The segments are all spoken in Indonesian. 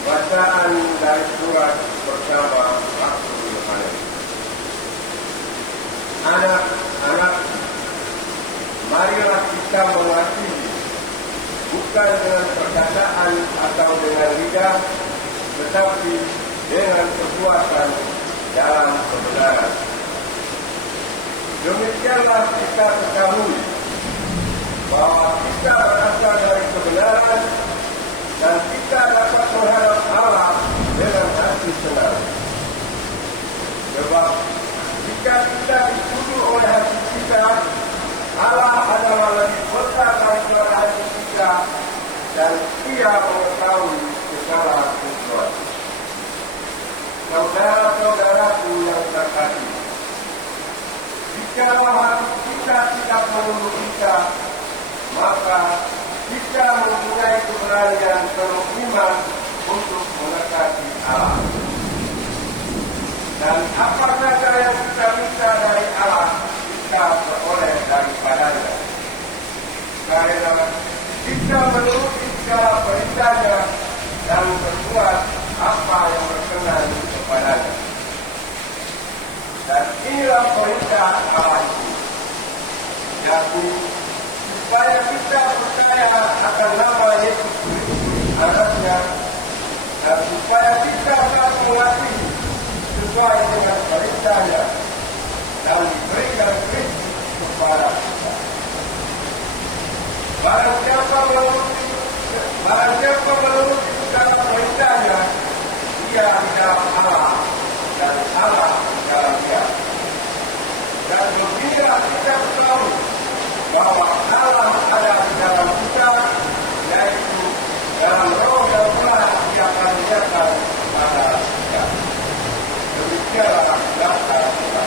Bacaan dari surat pertama Rasul Yohanes. Anak-anak, marilah kita mengasihi, bukan dengan perkataan atau dengan lidah, tetapi dengan perbuatan dalam kebenaran. Demikianlah kita ketahui bahwa kita berasal dari kebenaran dan kita dapat menghadap Allah dengan hati senang. Sebab jika kita dituduh oleh hati kita, Allah adalah lebih besar daripada hati kita dan Dia mengetahui segala sesuatu. Saudara-saudaraku yang terkasih, jika hati kita tidak menurut kita, maka kita mempunyai keberanian penuh iman untuk mendekati Allah. Dan apa saja yang kita minta dari Allah, kita beroleh daripadanya. Karena kita menuruti segala perintahnya dan berbuat apa yang berkenan kepadanya. Dan inilah perintah Allah itu, yaitu supaya kita percaya akan nama Yesus Kristus anaknya, dan supaya kita dapat mengasihi sesuai dengan perintahnya dan diberikan Kristus kepada kita. Barang siapa menuruti segala perintahnya, dia di dalam Allah dan Allah di dalam dia. Dan beginilah kita tahu bahwa Allah ada di dalam kita, yaitu dalam roh dan benar Dia akan menyatakan pada kita. Demikianlah daftar kita.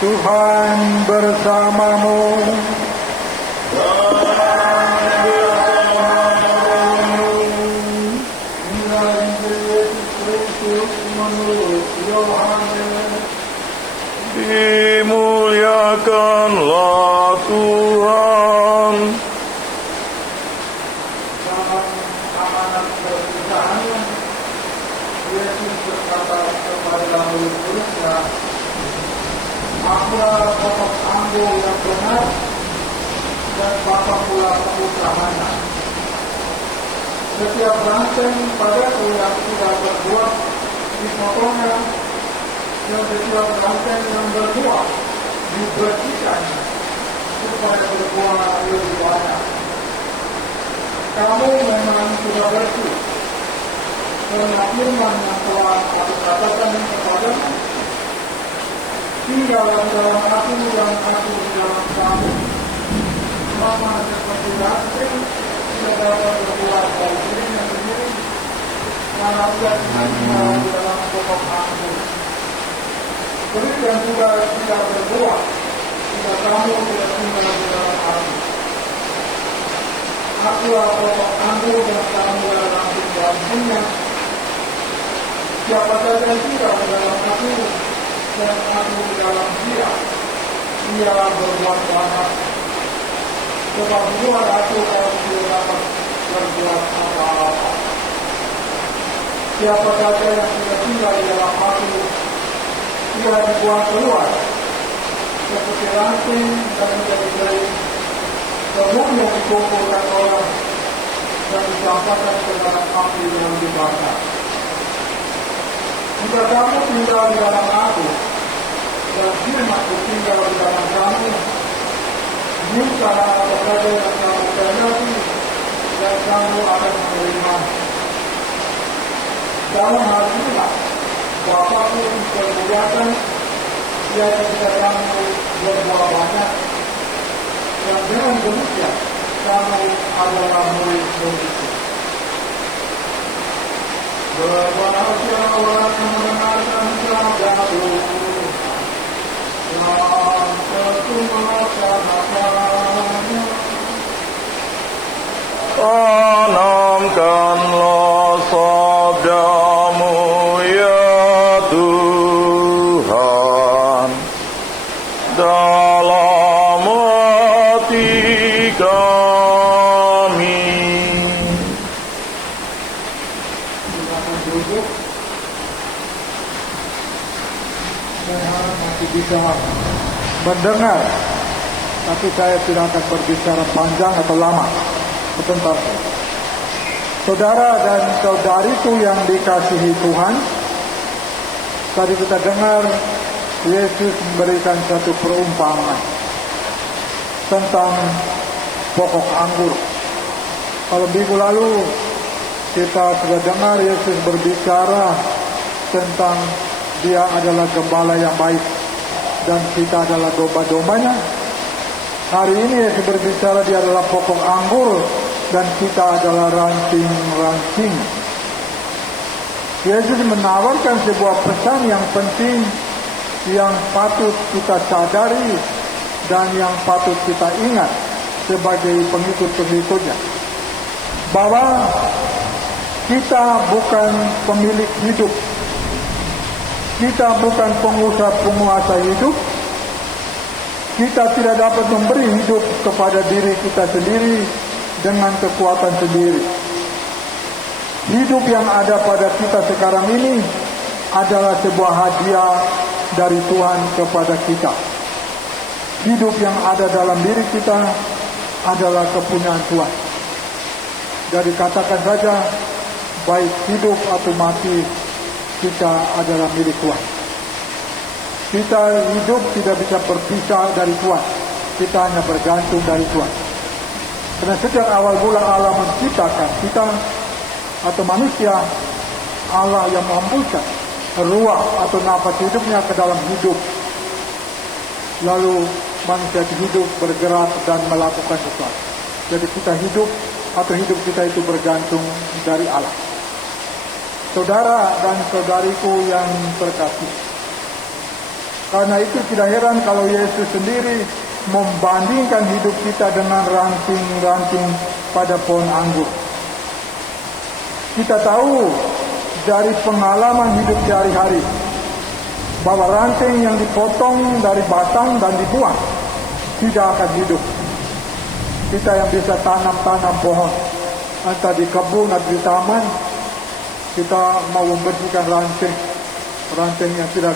Tuhan bersamamu. Dimuliakanlah Tuhan. Dalam amanat perpisahannya, Yesus berkata kepada murid-muridnya, Akulah pokok anggur yang benar, dan Bapa pula pengusahanya. Setiap ranting padaku yang tidak berbuah dipotongnya, dan setiap ranting yang berbuah dibersihkannya, supaya berbuah lebih banyak. Kamu memang sudah bersih Karena firman yang telah aku katakan kepadamu, tinggallah dalam aku dan aku di dalam kamu. Sama seperti ranting tidak dapat berbuat dari dirinya sendiri, karena ia tidak tinggal di dalam pokok anggur. Demikian juga tidak berbuat jika kamu tidak tinggal di dalam aku. Akulah pokok anggur dan kamu adalah ranting-rantingnya. Siapa saja yang tinggal di dalam aku dan aku di dalam dia, ia berbuat banyak. Sebab di luar aku kamu tidak dapat berbuat apa-apa. Siapa saja yang tidak tinggal di dalam aku, ia dibuang keluar seperti ranting dan menjadi kering. Semuanya dikumpulkan orang dan dicampakkan ke dalam api yang dibakar. Jika kamu tinggal di dalam aku dan firman-Ku tinggal di dalam kamu, mintalah apa saja yang kamu kehendaki dan kamu akan menerima. Dalam hal inilah Bapa-Ku dipermuliakan, yaitu jika kamu berbuat banyak, dan dengan demikian kamu adalah murid-murid-Ku. Berbahagia orang yang mendengarkan sabda-Ku dan tentu melaksanakannya. Tanamkanlah sabda-Mu ya Tuhan dalam hati kami. Silakan duduk. Saya masih bisa mendengar, tapi saya tidak akan berbicara panjang atau lama. Sebentar. Saudara dan saudariku yang dikasihi Tuhan, tadi kita dengar Yesus memberikan satu perumpamaan tentang pokok anggur. Kalau minggu lalu kita sudah dengar Yesus berbicara tentang Dia adalah gembala yang baik dan kita adalah domba-dombanya. Hari ini Yesus berbicara Dia adalah pokok anggur dan kita adalah ranting-ranting. Yesus menawarkan sebuah pesan yang penting yang patut kita sadari dan yang patut kita ingat sebagai pengikut-pengikutnya, bahwa kita bukan pemilik hidup, kita bukan penguasa hidup, kita tidak dapat memberi hidup kepada diri kita sendiri dengan kekuatan sendiri. Hidup yang ada pada kita sekarang ini adalah sebuah hadiah dari Tuhan kepada kita. Hidup yang ada dalam diri kita adalah kepunyaan Tuhan. Jadi katakan saja, baik hidup atau mati, kita adalah milik Tuhan. Kita hidup tidak bisa berpisah dari Tuhan. Kita hanya bergantung dari Tuhan. Karena sejak awal mula Allah menciptakan kita atau manusia, Allah yang menghembuskan ruah atau nafas hidupnya ke dalam hidup. Lalu manusia hidup, bergerak dan melakukan sesuatu. Jadi kita hidup atau hidup kita itu bergantung dari Allah. Saudara dan saudariku yang terkasih, karena itu tidak heran kalau Yesus sendiri membandingkan hidup kita dengan ranting-ranting pada pohon anggur. Kita tahu dari pengalaman hidup sehari-hari bahwa ranting yang dipotong dari batang dan dibuang tidak akan hidup. Kita yang bisa tanam pohon, entah di kebun atau di taman, kita mau membersihkan ranting yang tidak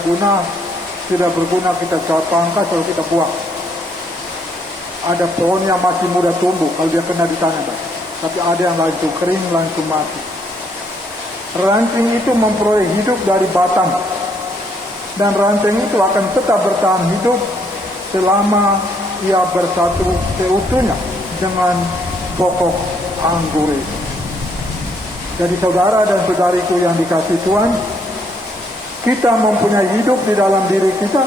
berguna kita pangkas lalu kita buang. Ada pohon yang masih muda tumbuh kalau dia kena di tanah, tapi ada yang langsung kering, langsung mati. Ranting itu memperoleh hidup dari batang, dan ranting itu akan tetap bertahan hidup selama ia bersatu seutuhnya dengan pokok anggur itu. Jadi saudara dan saudariku yang dikasihi Tuhan, kita mempunyai hidup di dalam diri kita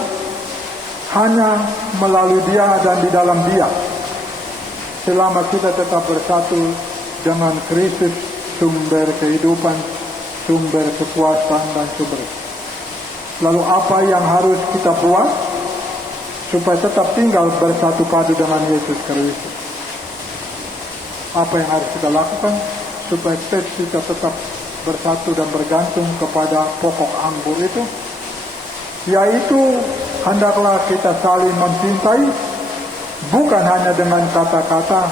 hanya melalui Dia dan di dalam Dia. Selama kita tetap bersatu dengan Kristus, sumber kehidupan, sumber kekuasaan dan sumber. Lalu apa yang harus kita buat supaya tetap tinggal bersatu padu dengan Yesus Kristus? Apa yang harus kita lakukan supaya kita tetap bersatu dan bergantung kepada pokok anggur itu? Yaitu hendaklah kita saling mencintai, bukan hanya dengan kata-kata,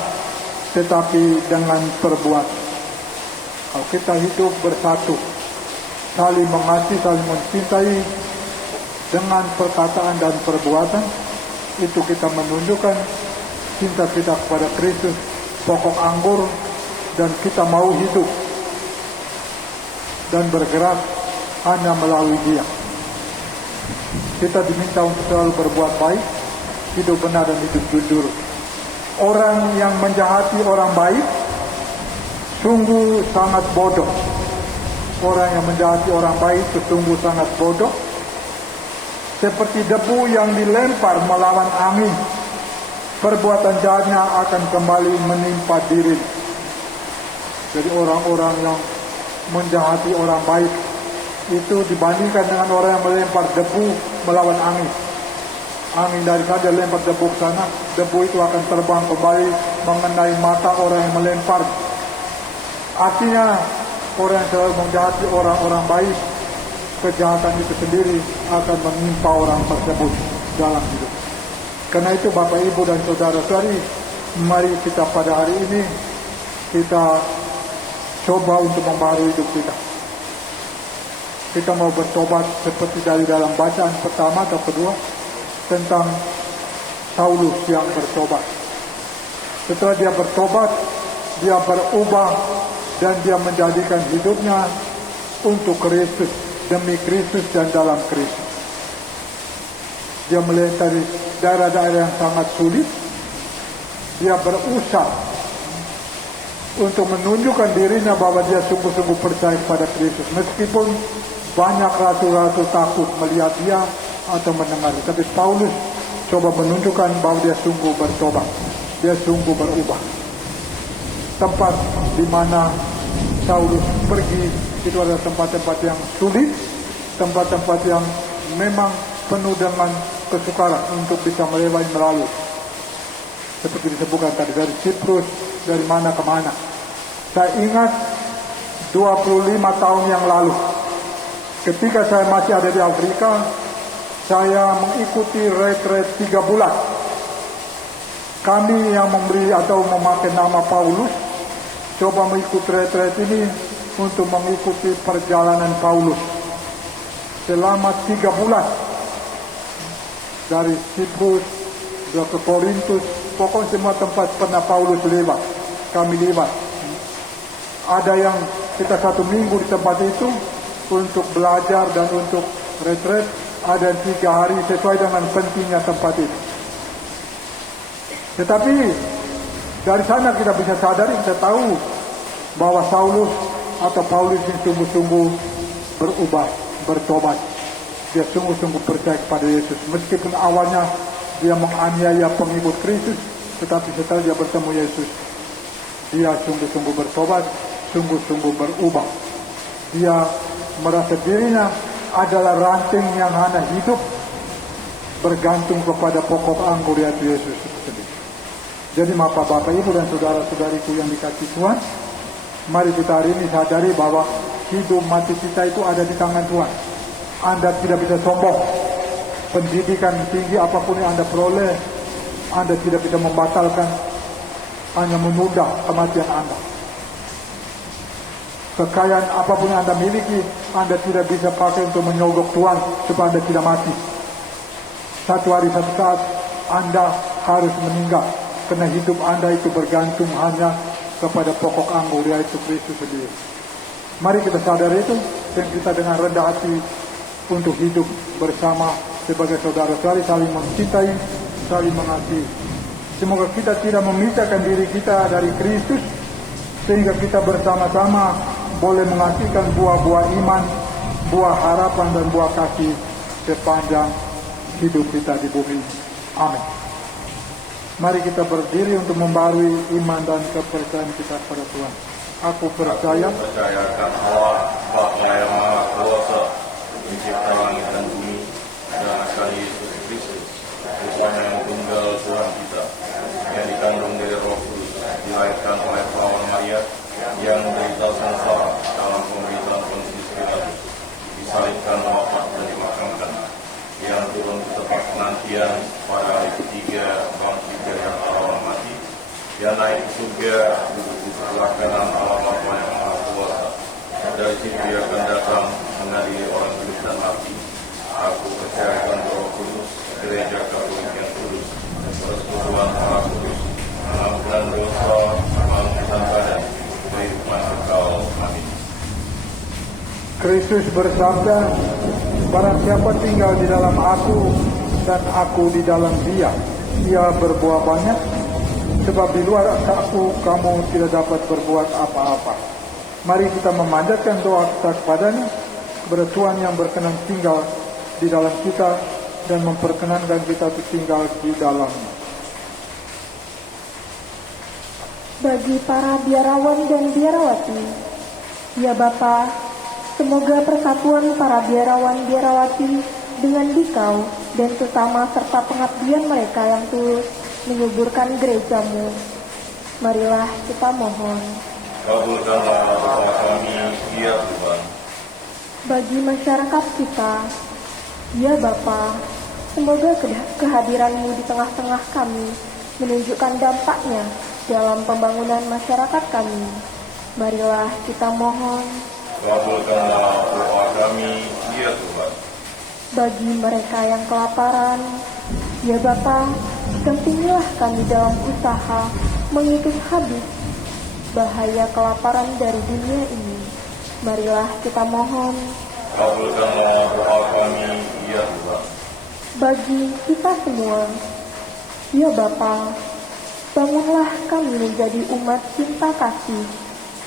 tetapi dengan perbuatan. Kalau kita hidup bersatu, saling mengasihi, saling mencintai dengan perkataan dan perbuatan, itu kita menunjukkan cinta kita kepada Kristus, pokok anggur, dan kita mau hidup dan bergerak hanya melalui Dia. Kita diminta untuk selalu berbuat baik, hidup benar dan hidup jujur. Orang yang menjahati orang baik sungguh sangat bodoh. Orang yang menjahati orang baik sungguh sangat bodoh. Seperti debu yang dilempar melawan angin, perbuatan jahatnya akan kembali menimpa diri. Jadi orang-orang yang menjahati orang baik itu dibandingkan dengan orang yang melempar debu melawan angin. Angin dari sana lempar debu ke sana, debu itu akan terbang kembali mengenai mata orang yang melempar. Artinya orang yang selalu menjahati orang-orang baik, kejahatan itu sendiri akan menimpa orang tersebut dalam hidup. Karena itu Bapak Ibu dan Saudara-saudari, mari kita pada hari ini kita coba untuk membaharui hidup kita. Kita mau bertobat seperti dari dalam bacaan pertama atau kedua tentang Saulus yang bertobat. Setelah dia bertobat, dia berubah dan dia menjadikan hidupnya untuk Kristus, demi Kristus dan dalam Kristus. Dia melintasi daerah-daerah yang sangat sulit. Dia berusaha untuk menunjukkan dirinya bahwa dia sungguh-sungguh percaya pada Kristus. Meskipun banyak ratu-ratu takut melihat dia atau mendengar. Tapi Paulus coba menunjukkan bahwa dia sungguh bertobat. Dia sungguh berubah. Tempat di mana Saulus pergi itu adalah tempat-tempat yang sulit, tempat-tempat yang memang penuh dengan kesukaran untuk bisa melewati melalui. Seperti disebutkan tadi, dari Siprus, dari mana ke mana. Saya ingat 25 tahun yang lalu, ketika saya masih ada di Afrika, saya mengikuti retret 3 bulan. Kami yang memberi atau memakai nama Paulus, coba mengikuti retret ini untuk mengikuti perjalanan Paulus. Selama 3 bulan. Dari Siprus, ke Korintus, pokoknya semua tempat pernah Paulus lewat. Kami lewat. Ada yang kita 1 minggu di tempat itu untuk belajar dan untuk retret, ada 3 hari sesuai dengan pentingnya tempat itu. Tetapi dari sana kita bisa sadari, kita tahu bahwa Saulus atau Paulus yang sungguh-sungguh berubah, bertobat. Dia sungguh-sungguh percaya kepada Yesus. Meskipun awalnya dia menganiaya pengikut Kristus, tetapi setelah dia bertemu Yesus, dia sungguh-sungguh bertobat, sungguh-sungguh berubah. Dia merasa dirinya adalah ranting yang hanya hidup bergantung kepada pokok anggur yaitu Yesus sendiri. Jadi Bapak Ibu dan saudara-saudariku yang dikasihi Tuhan, mari kita hari ini sadari bahwa hidup mati kita itu ada di tangan Tuhan. Anda tidak bisa sombong. Pendidikan tinggi apapun yang Anda peroleh, Anda tidak bisa membatalkan, hanya menunda kematian Anda. Kekayaan apapun yang Anda miliki, Anda tidak bisa pakai untuk menyogok Tuhan supaya Anda tidak mati. Satu hari, satu saat, Anda harus meninggal. Karena hidup Anda itu bergantung hanya kepada pokok anggur, yaitu Kristus sendiri. Mari kita sadar itu, dan kita dengan rendah hati untuk hidup bersama sebagai saudara-saudari, saling mencintai, saling mengasihi. Semoga kita tidak memisahkan diri kita dari Kristus, sehingga kita bersama-sama boleh menghasilkan buah-buah iman, buah harapan dan buah kasih sepanjang hidup kita di bumi. Amin. Mari kita berdiri untuk membarui iman dan kepercayaan kita pada Tuhan. Aku percayakan Allah, Bapa yang Maha Kuasa, Pencipta langit dan bumi, dan akan Yesus Kristus, Tuhan yang tunggal Tuhan kita, yang dikandung dari Roh Kudus, dilahirkan oleh perawan Maria, yang menderita sengsara dalam pemerintahan Pontius Pilatus, disalibkan, wafat dan dimakamkan, yang turun ke tempat penantian pada hari ketiga, bangkit dari antara orang mati, yang naik ke surga, duduk di sebelah kanan Allah Bapa yang Maha Kuasa. Dari situ dia akan datang mengadili orang hidup dan mati. Aku percayakan Roh Kudus, Gereja Katolik yang kudus, persekutuan Allah Kudus, pengampunan dosa, kebangkitan badan, kehidupan kekal. Amin. Kristus bersabda, barang siapa tinggal di dalam aku dan aku di dalam dia, ia berbuah banyak, sebab di luar aku kamu tidak dapat berbuat apa-apa. Mari kita memanjatkan doa kita kepadanya, kepada Tuhan yang berkenan tinggal di dalam kita dan memperkenankan kita untuk tinggal di dalamnya. Bagi para biarawan dan biarawati, ya Bapa, semoga persatuan para biarawan biarawati dengan dikau dan sesama serta pengabdian mereka yang tulus menyuburkan gerejamu. Marilah kita mohon. Kabulkanlah doa kami, ya Tuhan. Bagi masyarakat kita, ya Bapa, semoga kehadiranmu di tengah-tengah kami menunjukkan dampaknya dalam pembangunan masyarakat kami. Marilah kita mohon. Kabulkanlah doa kami, ya Tuhan. Bagi mereka yang kelaparan, ya Bapa, dampingilah kami dalam usaha mengitus habis bahaya kelaparan dari dunia ini. Marilah kita mohon. Kabulkanlah doa kami, ya Tuhan. Bagi kita semua, ya Bapa, bangunlah kami menjadi umat cinta kasih,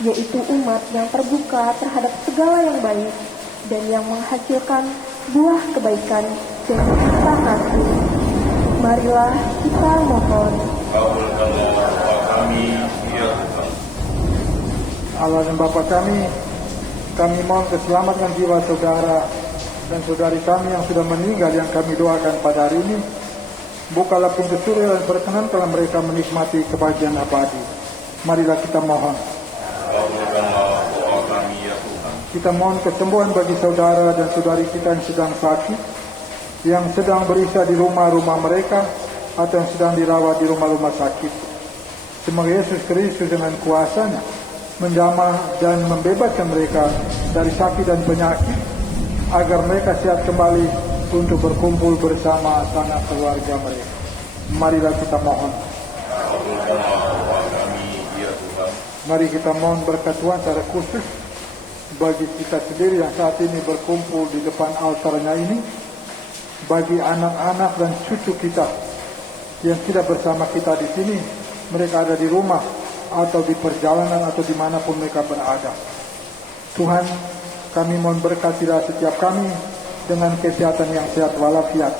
yaitu umat yang terbuka terhadap segala yang baik dan yang menghasilkan buah kebaikan dan cinta kasih. Marilah kita mohon. Kabulkanlah doa kami, ya Tuhan. Allah dan Bapa kami mohon keselamatan jiwa saudara dan saudari kami yang sudah meninggal yang kami doakan pada hari ini. Bukalah pintu surga dan perkenankanlah mereka menikmati kebahagiaan abadi. Marilah kita mohon. Kabulkanlah doa kami, ya Tuhan. Kita mohon kesembuhan bagi saudara dan saudari kita yang sedang sakit, yang sedang beristirahat di rumah-rumah mereka, atau yang sedang dirawat di rumah-rumah sakit. Semoga Yesus Kristus dengan kuasa-Nya menjamah dan membebaskan mereka dari sakit dan penyakit, agar mereka sehat kembali untuk berkumpul bersama sanak keluarga mereka. Marilah kita mohon. Kabulkanlah doa kami, ya Tuhan. Mari kita mohon berkat Tuhan secara khusus bagi kita sendiri yang saat ini berkumpul di depan altarnya ini, bagi anak-anak dan cucu kita yang tidak bersama kita di sini, mereka ada di rumah atau di perjalanan atau dimanapun mereka berada. Tuhan, kami mohon berkatilah setiap kami dengan kesehatan yang sehat walafiat.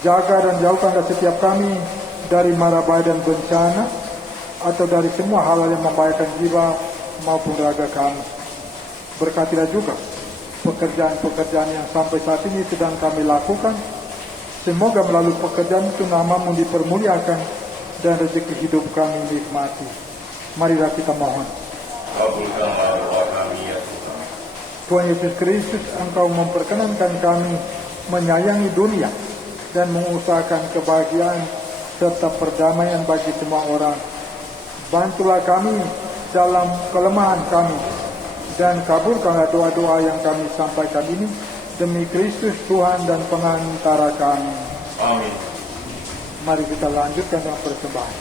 Jaga dan jauhkanlah setiap kami dari mara bahaya dan bencana, atau dari semua hal yang membahayakan jiwa maupun raga kami. Berkatilah juga pekerjaan-pekerjaan yang sampai saat ini sedang kami lakukan. Semoga melalui pekerjaan itu nama-Mu dipermuliakan dan rezeki hidup kami nikmati. Marilah kita mohon. Kabulkanlah doa kami, ya Tuhan. Tuhan Yesus Kristus, Engkau memperkenankan kami menyayangi dunia dan mengusahakan kebahagiaan serta perdamaian bagi semua orang. Bantulah kami dalam kelemahan kami dan kabulkanlah doa-doa yang kami sampaikan ini demi Kristus Tuhan dan pengantara kami. Amin. Mari kita lanjutkan dengan persembahan.